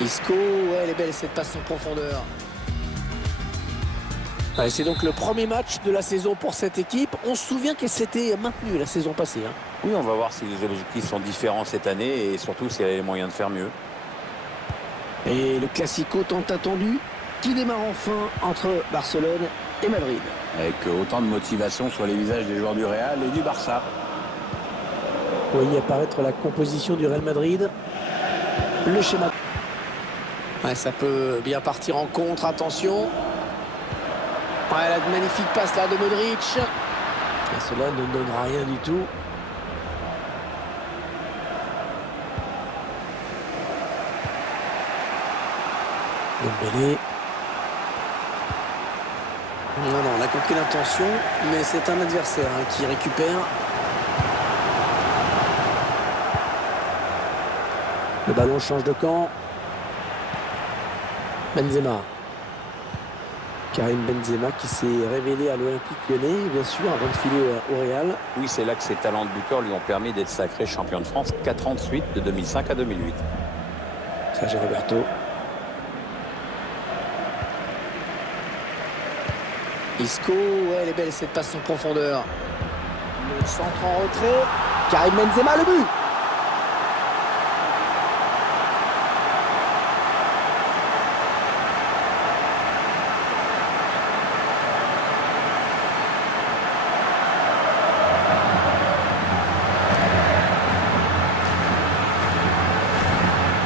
Isco, ouais, elle est belle cette passe en profondeur. Ouais, c'est donc le premier match de la saison pour cette équipe. On se souvient qu'elle s'était maintenue la saison passée. Oui, on va voir si les objectifs sont différents cette année et surtout s'il y a les moyens de faire mieux. Et le Classico tant attendu qui démarre enfin entre Barcelone et Madrid. Avec autant de motivation sur les visages des joueurs du Real et du Barça. Vous voyez apparaître la composition du Real Madrid. Le schéma. Ouais, ça peut bien partir en contre, attention. Ouais, la magnifique passe là de Modric. Et cela ne donnera rien du tout. Dembélé. Non, on a compris l'intention, mais c'est un adversaire qui récupère. Le ballon change de camp. Benzema. Karim Benzema qui s'est révélé à l'Olympique Lyonnais, bien sûr, avant de filer au Real. Oui, c'est là que ses talents de buteur lui ont permis d'être sacré champion de France 4 ans de suite, de 2005 à 2008. Sergio Roberto. Isco, ouais, elle est belle cette passe en profondeur. Le centre en retrait. Karim Benzema, le but.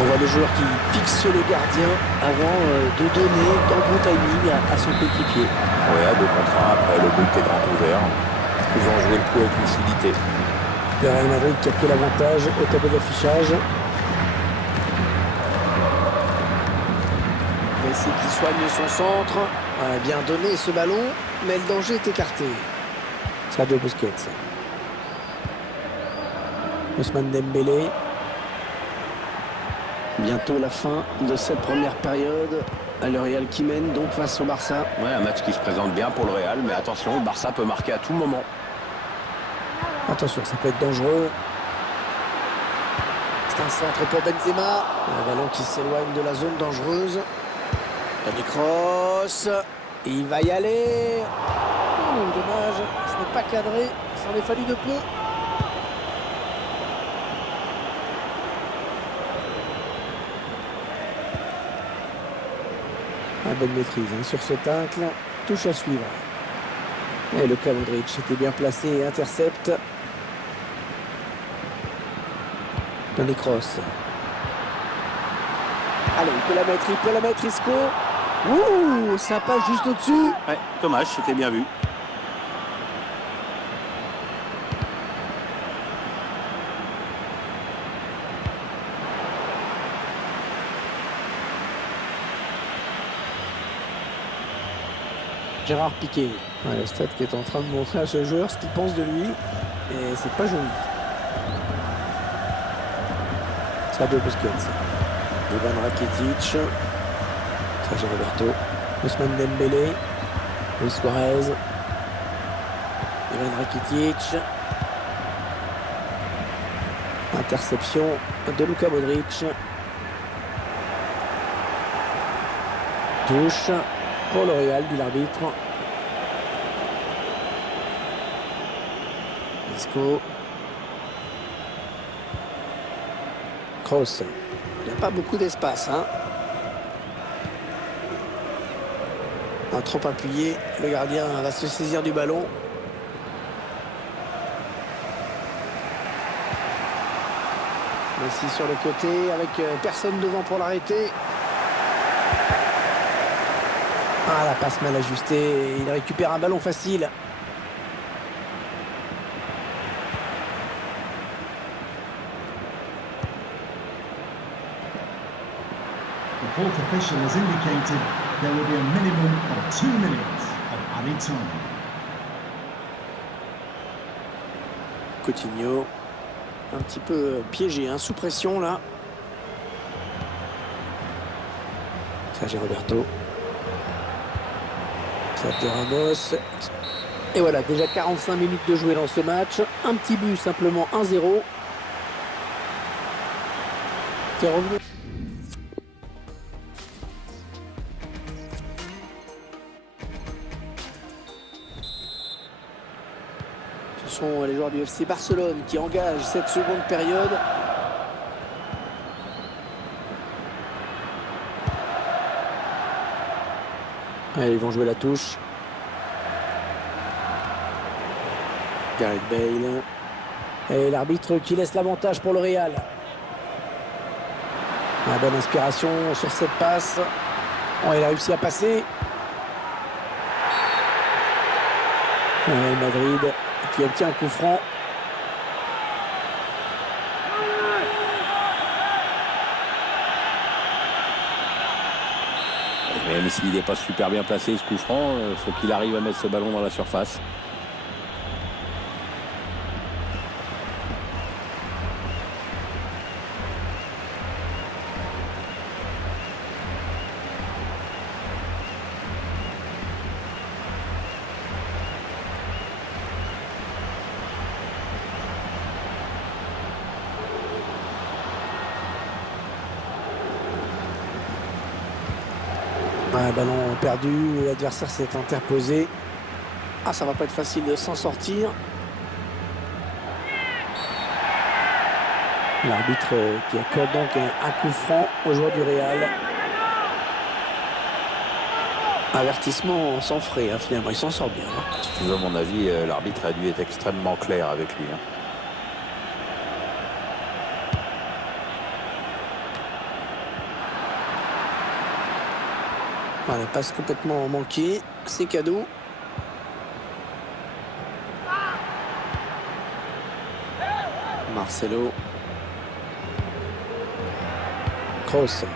On voit le joueur qui fixe le gardien avant de donner dans le bon timing à son coéquipier. Oui, à 2 contre 1, après le but est grand ouvert. Ils ont joué le coup avec lucidité. Le Real Madrid qui a pris l'avantage au tableau d'affichage. Messi qui soigne son centre. A bien donné ce ballon, mais le danger est écarté. Sergio Busquets. Ousmane Dembélé. Bientôt la fin de cette première période. Le Real qui mène donc face au Barça. Ouais, un match qui se présente bien pour le Real, mais attention, le Barça peut marquer à tout moment. Attention, ça peut être dangereux. C'est un centre pour Benzema. Un ballon qui s'éloigne de la zone dangereuse. Toni Kroos. Il va y aller. Oh, dommage, ce n'est pas cadré. Il s'en est fallu de peu. Bonne maîtrise sur ce tacle. Touche à suivre. Et le Modric était bien placé et intercepte. Toni Kroos. Allez, il peut la mettre, Isco. Ouh, ça passe juste au-dessus. Ouais, dommage, c'était bien vu. Gérard Piqué. Ouais, le stade qui est en train de montrer à ce joueur ce qu'il pense de lui. Et c'est pas joli. Sergio Busquets. Ivan Rakitic. Sergio Roberto. Ousmane Dembélé. Luis Suarez. Ivan Rakitic. Interception de Luka Modric. Touche pour le Real, dit l'arbitre. Isco. Kroos. Il n'y a pas beaucoup d'espace. Trop appuyé. Le gardien va se saisir du ballon. Messi sur le côté avec personne devant pour l'arrêter. Ah, la passe mal ajustée. Il récupère un ballon facile. The fourth official has indicated there will be a minimum of 2 minutes of added time. Coutinho. Un petit peu piégé, sous pression là. Sergio Roberto. Sergio Ramos. Et voilà, déjà 45 minutes de jouer dans ce match. Un petit but, simplement 1-0. C'est revenu. sont les joueurs du FC Barcelone qui engagent cette seconde période. Allez, ils vont jouer la touche. Gareth Bale. Et l'arbitre qui laisse l'avantage pour le Real. La bonne inspiration sur cette passe. Oh, il a réussi à passer. Real Madrid qui obtient un coup franc. Même s'il n'est pas super bien placé, ce coup franc, il faut qu'il arrive à mettre ce ballon dans la surface. Ouais, ballon perdu, l'adversaire s'est interposé. Ah, ça va pas être facile de s'en sortir. L'arbitre qui accorde donc un coup franc au joueur du Real. Avertissement sans frais, hein, finalement, il s'en sort bien. Hein. Si tu veux mon avis, l'arbitre a dû être extrêmement clair avec lui. Hein. Voilà, passe complètement manquée, c'est cadeau. Marcelo. Kroos.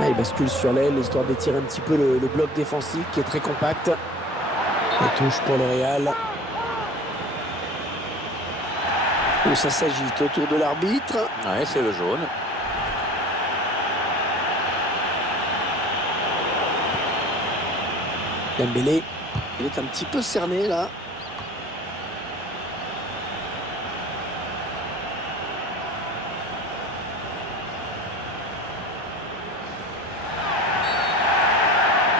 Ah, il bascule sur l'aile, histoire d'étirer un petit peu le bloc défensif qui est très compact. La touche pour le Real. Où ça s'agite autour de l'arbitre. Ouais, c'est le jaune. Dembélé, il est un petit peu cerné là.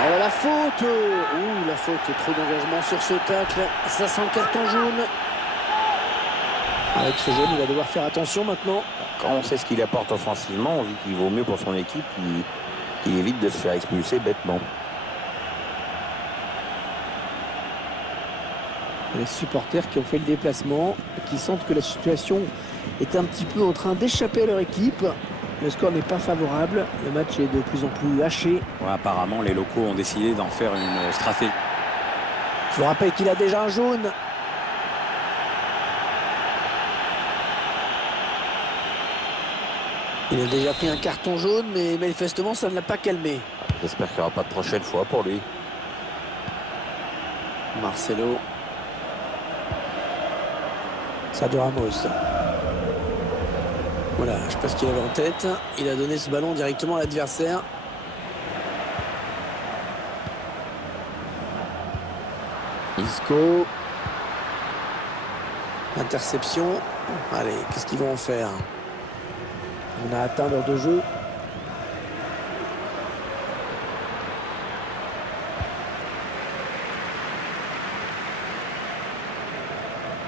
Oh, la faute! Ouh, la faute, trop d'engagement sur ce tacle. Ça sent le carton jaune. Avec ce jaune, il va devoir faire attention maintenant. Quand on sait ce qu'il apporte offensivement, on dit qu'il vaut mieux pour son équipe qu'il évite de se faire expulser bêtement. Les supporters qui ont fait le déplacement, qui sentent que la situation est un petit peu en train d'échapper à leur équipe. Le score n'est pas favorable, le match est de plus en plus haché. Ouais, apparemment, les locaux ont décidé d'en faire une stratégie. Je vous rappelle qu'il a déjà un jaune. Il a déjà pris un carton jaune, mais manifestement ça ne l'a pas calmé. J'espère qu'il n'y aura pas de prochaine fois pour lui. Marcelo. Sergio Ramos. Voilà, je ne sais pas ce qu'il avait en tête. Il a donné ce ballon directement à l'adversaire. Isco. Interception. Allez, qu'est-ce qu'ils vont en faire? On a atteint l'heure de jeu.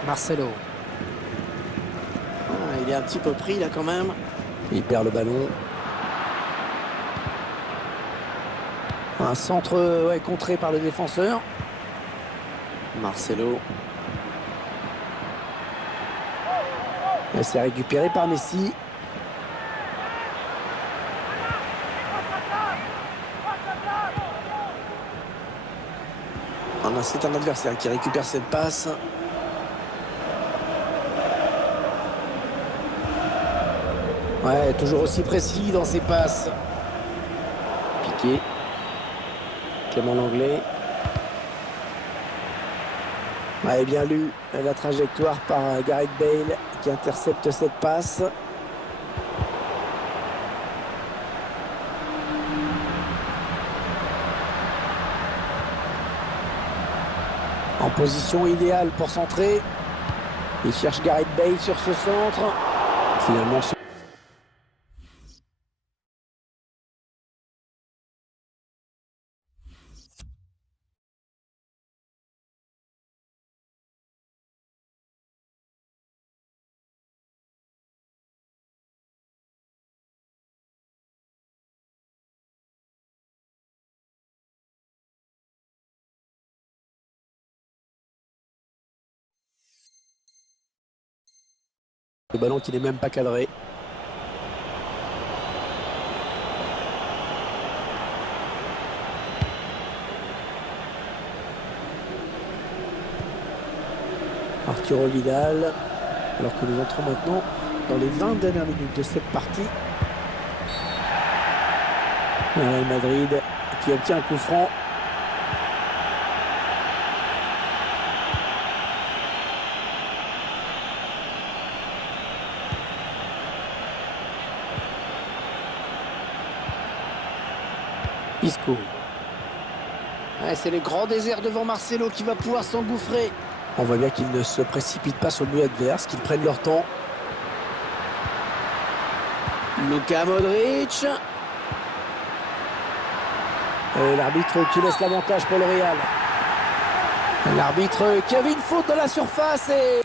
Marcelo. Ah, il est un petit peu pris là quand même. Il perd le ballon. Un centre contré par le défenseur. Marcelo. C'est récupéré par Messi. C'est un adversaire qui récupère cette passe. Ouais, toujours aussi précis dans ses passes. Piqué. Clément Lenglet. Ouais, bien lu la trajectoire par Gareth Bale qui intercepte cette passe. En position idéale pour centrer. Il cherche Gareth Bale sur ce centre. Finalement, Le ballon qui n'est même pas cadré. Arturo Vidal. Alors que nous entrons maintenant dans les 20 dernières minutes de cette partie. Le Real Madrid qui obtient un coup franc. Isco. Ouais, c'est le grand désert devant Marcelo qui va pouvoir s'engouffrer. On voit bien qu'ils ne se précipitent pas sur le but adverse, qu'ils prennent leur temps. Luka Modric. Et l'arbitre qui laisse l'avantage pour le Real. L'arbitre qui avait une faute dans la surface et